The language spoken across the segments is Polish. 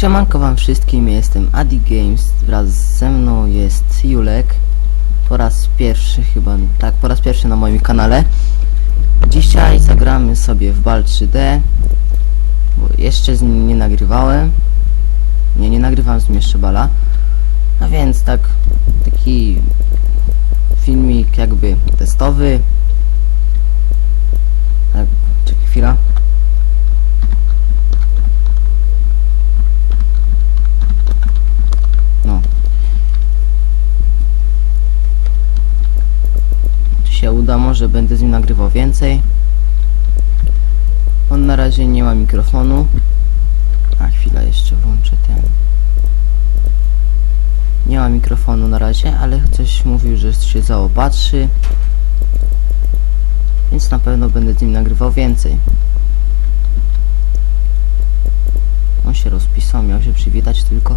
Siemanko wam wszystkim, jestem Adi Games, wraz ze mną jest Julek. Po raz pierwszy chyba, tak, po raz pierwszy na moim kanale. Dzisiaj zagramy sobie w Bal 3D, bo jeszcze z nim nie nagrywałem. Nie, nie nagrywałem z nim jeszcze Bala. A więc tak, taki filmik jakby testowy. Tak, czekaj chwila. No. Czy Może będę z nim nagrywał więcej. On na razie nie ma mikrofonu. A chwila, jeszcze włączę ten. Nie ma mikrofonu na razie, ale coś mówił, że się zaopatrzy. Więc na pewno będę z nim nagrywał więcej. On się rozpisał, miał się przywitać tylko.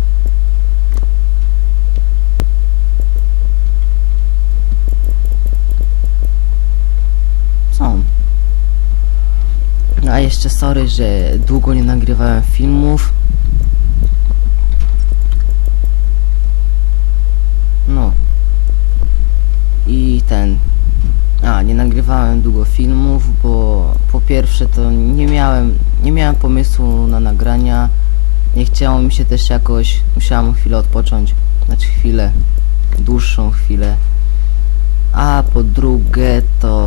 A jeszcze sorry, że długo nie nagrywałem filmów. No. I ten. A, nie nagrywałem długo filmów, bo po pierwsze to nie miałem, nie miałem pomysłu na nagrania. Nie chciało mi się też jakoś, musiałem chwilę odpocząć. Znaczy chwilę, dłuższą chwilę. A po drugie to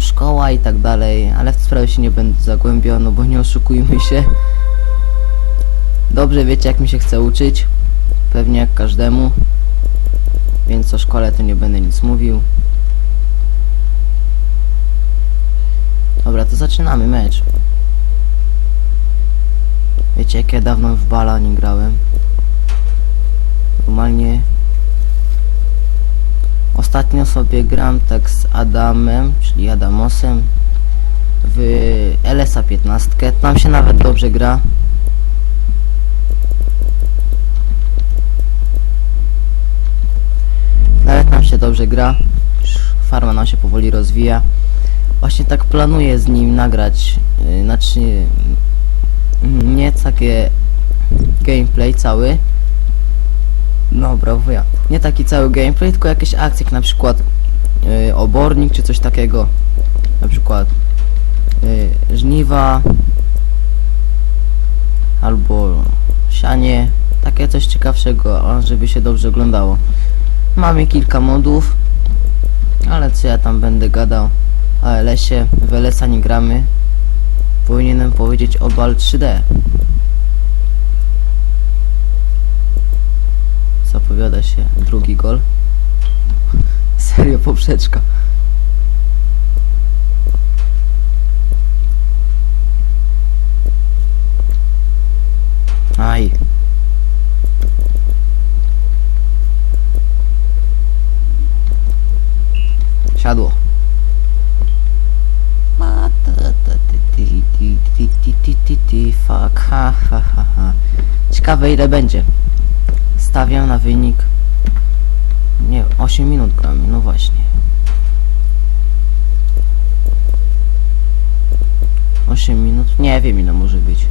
szkoła i tak dalej, ale w tę sprawę się nie będę zagłębiał, no bo nie oszukujmy się. Dobrze wiecie jak mi się chce uczyć, pewnie jak każdemu, więc o szkole to nie będę nic mówił. Dobra, to zaczynamy mecz. Wiecie jak ja dawno w bala nie grałem? Normalnie Ostatnio sobie gram tak z Adamem, czyli Adamosem w LSA 15. Tam się nawet dobrze gra. Nawet nam się dobrze gra. Farma nam się powoli rozwija. Właśnie tak planuję z nim nagrać, yy, znaczy yy, nie takie gameplay cały, no brawo ja. Nie taki cały gameplay, tylko jakieś akcje, jak na przykład yy, obornik czy coś takiego. Na przykład yy, żniwa albo sianie. Takie coś ciekawszego, żeby się dobrze oglądało. Mamy kilka modów, ale co ja tam będę gadał o LS-ie. W LS-a nie gramy. Powinienem powiedzieć o BAL 3D. zapowiada się drugi gol. Serio poprzeczka. Aj. Siadło. Fuck, ha, ha, ha. Ciekawe ile będzie. Stawiam na wynik. Nie, 8 minut gramy, no właśnie. 8 minut? Nie wiem ile może być.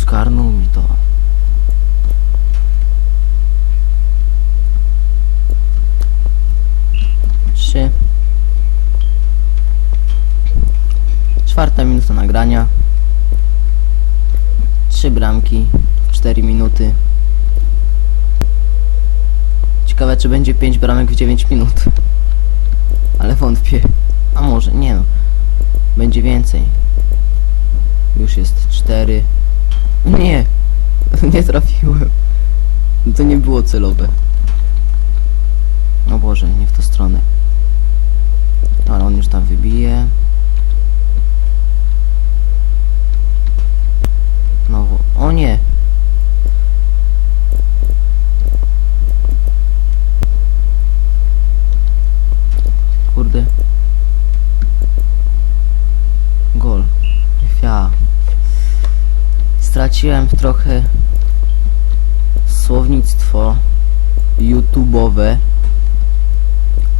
Zgarnął mi to. Trzy. Czwarta minuta nagrania. Trzy bramki, 4 minuty. Ciekawe czy będzie 5 bramek w 9 minut. Ale wątpię. A może, nie no. Będzie więcej. Już jest 4. Nie! Nie trafiłem. To nie było celowe. O Boże, nie w tą stronę. Ale on już tam wybije. straciłem trochę słownictwo YouTube'owe.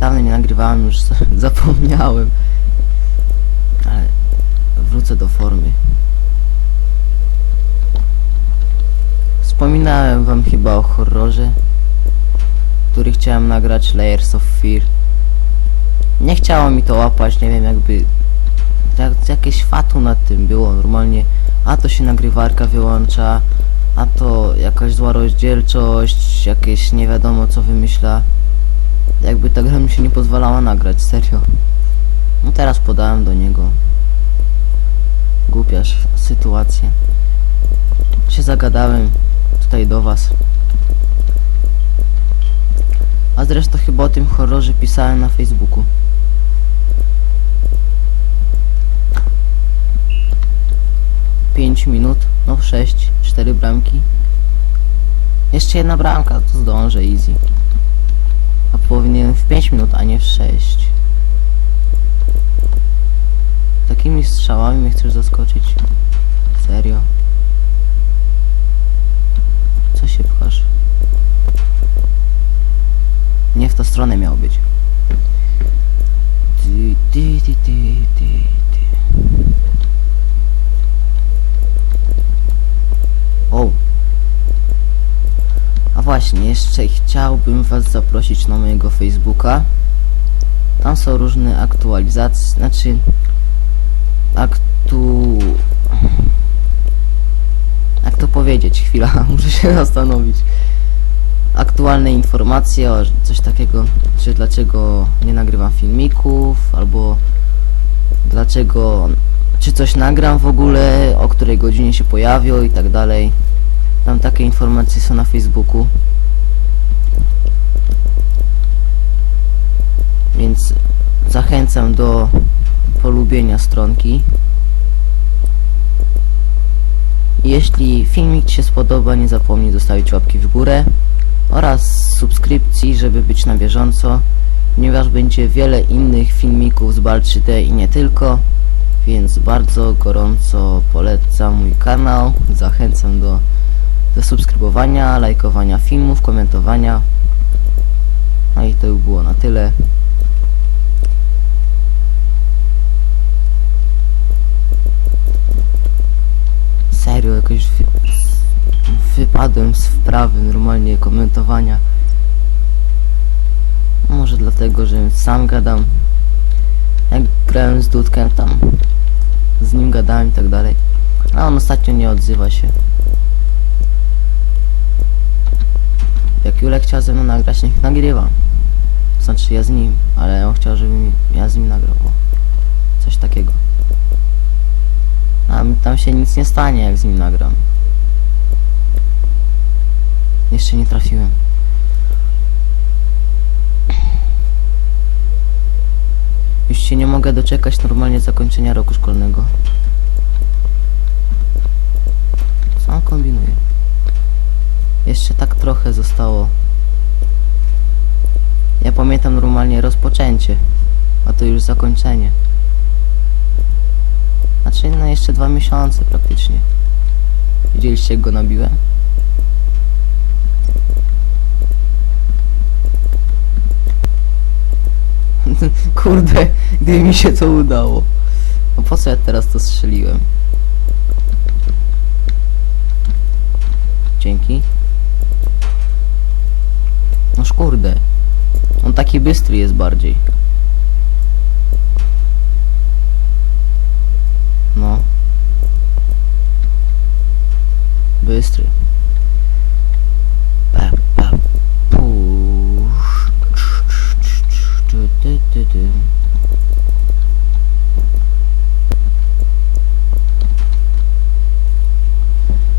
Dawno nie nagrywałem, już zapomniałem. Ale wrócę do formy. Wspominałem wam chyba o horrorze, który chciałem nagrać Layers of Fear. Nie chciało mi to łapać, nie wiem jakby... Jak, jakieś fatu nad tym było, normalnie a to się nagrywarka wyłącza, a to jakaś zła rozdzielczość, jakieś nie wiadomo co wymyśla. Jakby ta gra mi się nie pozwalała nagrać, serio. No teraz podałem do niego. Głupia sz- sytuacja. Się zagadałem tutaj do was. A zresztą chyba o tym horrorze pisałem na Facebooku. Pięć minut, no sześć, cztery bramki. Jeszcze jedna bramka, to zdążę, easy. A powinienem w 5 minut, a nie w 6. Takimi strzałami mnie chcesz zaskoczyć. Serio. Co się pchasz? Nie w tą stronę miał być. Ty, ty, ty, ty, ty, ty. O. A właśnie, jeszcze chciałbym was zaprosić na mojego Facebooka. Tam są różne aktualizacje, znaczy aktu... Jak to powiedzieć? Chwila, muszę się zastanowić. Aktualne informacje o coś takiego, czy dlaczego nie nagrywam filmików, albo dlaczego, czy coś nagram w ogóle, o której godzinie się pojawią i tak dalej. Tam takie informacje są na Facebooku. Więc zachęcam do polubienia stronki. Jeśli filmik Ci się spodoba, nie zapomnij zostawić łapki w górę oraz subskrypcji, żeby być na bieżąco, ponieważ będzie wiele innych filmików z Bal 3D i nie tylko, więc bardzo gorąco polecam mój kanał, zachęcam do zasubskrybowania, lajkowania filmów, komentowania. No i to by było na tyle. Wy... wypadłem z wprawy normalnie komentowania. Może dlatego, że sam gadam. Jak grałem z Dudkiem tam, z nim gadałem i tak dalej. A on ostatnio nie odzywa się. Jak Julek chciał ze mną nagrać, niech nagrywa. Znaczy ja z nim, ale on chciał, żebym ja z nim nagrał. O. Coś takiego. A tam się nic nie stanie, jak z nim nagram. Jeszcze nie trafiłem. Już się nie mogę doczekać normalnie zakończenia roku szkolnego. Co on kombinuje? Jeszcze tak trochę zostało. Ja pamiętam normalnie rozpoczęcie, a to już zakończenie. Znaczy, no jeszcze dwa miesiące praktycznie. Widzieliście, jak go nabiłem? Kurde, gdyby mi się to udało. No po co ja teraz to strzeliłem? Dzięki. Noż kurde. On taki bystry jest bardziej. Bystry. Pusz.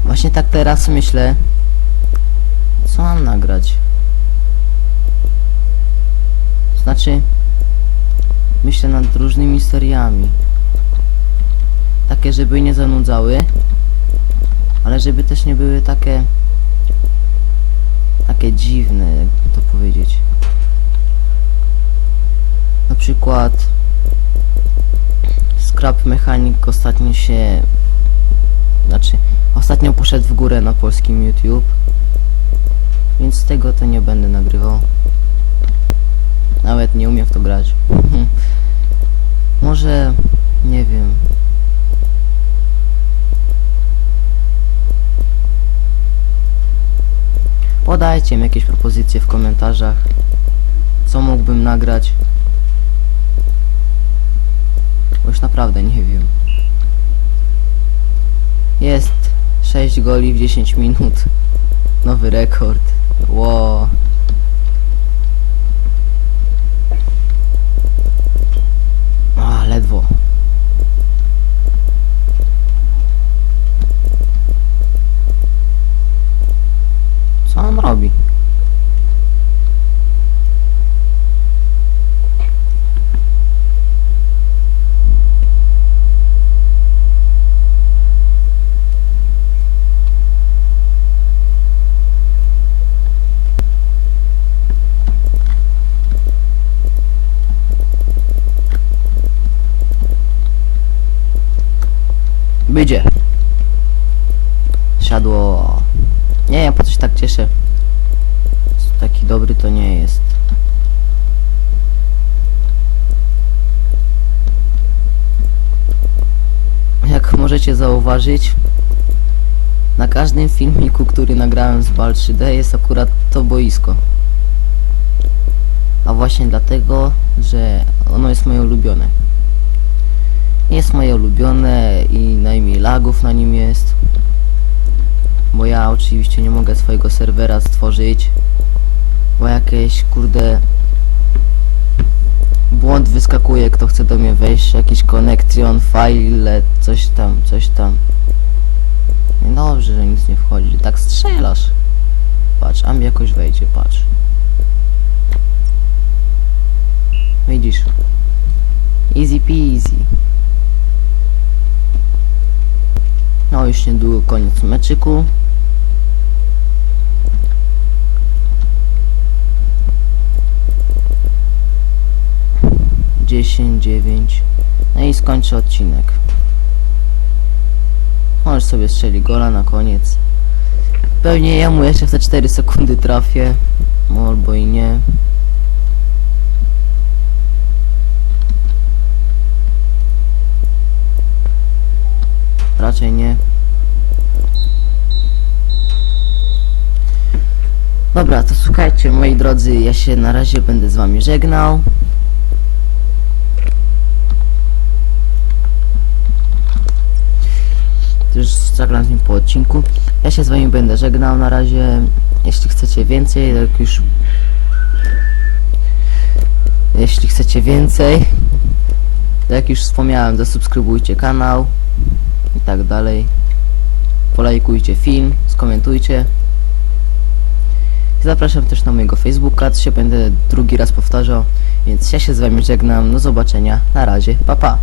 Właśnie tak teraz myślę. Co mam nagrać? Znaczy, myślę nad różnymi seriami. Takie, żeby nie zanudzały, ale żeby też nie były takie takie dziwne, jakby to powiedzieć. Na przykład Scrap Mechanic ostatnio się znaczy ostatnio poszedł w górę na polskim YouTube więc tego to nie będę nagrywał. Nawet nie umiem w to grać. Może nie wiem podajcie mi jakieś propozycje w komentarzach. Co mógłbym nagrać? Bo już naprawdę nie wiem. Jest 6 goli w 10 minut. Nowy rekord. Wow. Siadło. Nie, ja po coś tak cieszę. Taki dobry to nie jest. Jak możecie zauważyć, na każdym filmiku, który nagrałem z Bal 3D jest akurat to boisko. A właśnie dlatego, że ono jest moje ulubione. Jest moje ulubione i najmniej lagów na nim jest. Bo ja oczywiście nie mogę swojego serwera stworzyć. Bo jakieś kurde błąd wyskakuje, kto chce do mnie wejść, jakiś connection, file, coś tam, coś tam. Niedobrze, że nic nie wchodzi, tak strzelasz. Patrz, Ambi jakoś wejdzie, patrz. Widzisz? Easy peasy. No już niedługo koniec meczyku. Dziesięć, dziewięć. No i skończę odcinek. Może sobie strzeli gola na koniec. Pewnie ja mu jeszcze w te 4 sekundy trafię. Albo i nie. Raczej nie. Dobra, to słuchajcie, moi drodzy, ja się na razie będę z wami żegnał. Już zagram z nim po odcinku. Ja się z wami będę żegnał na razie. Jeśli chcecie więcej, jak już... Jeśli chcecie więcej, jak już wspomniałem, zasubskrybujcie kanał i tak dalej. Polajkujcie film, skomentujcie. Zapraszam też na mojego Facebooka, co się będę drugi raz powtarzał. Więc ja się z wami żegnam. Do zobaczenia. Na razie. Pa pa.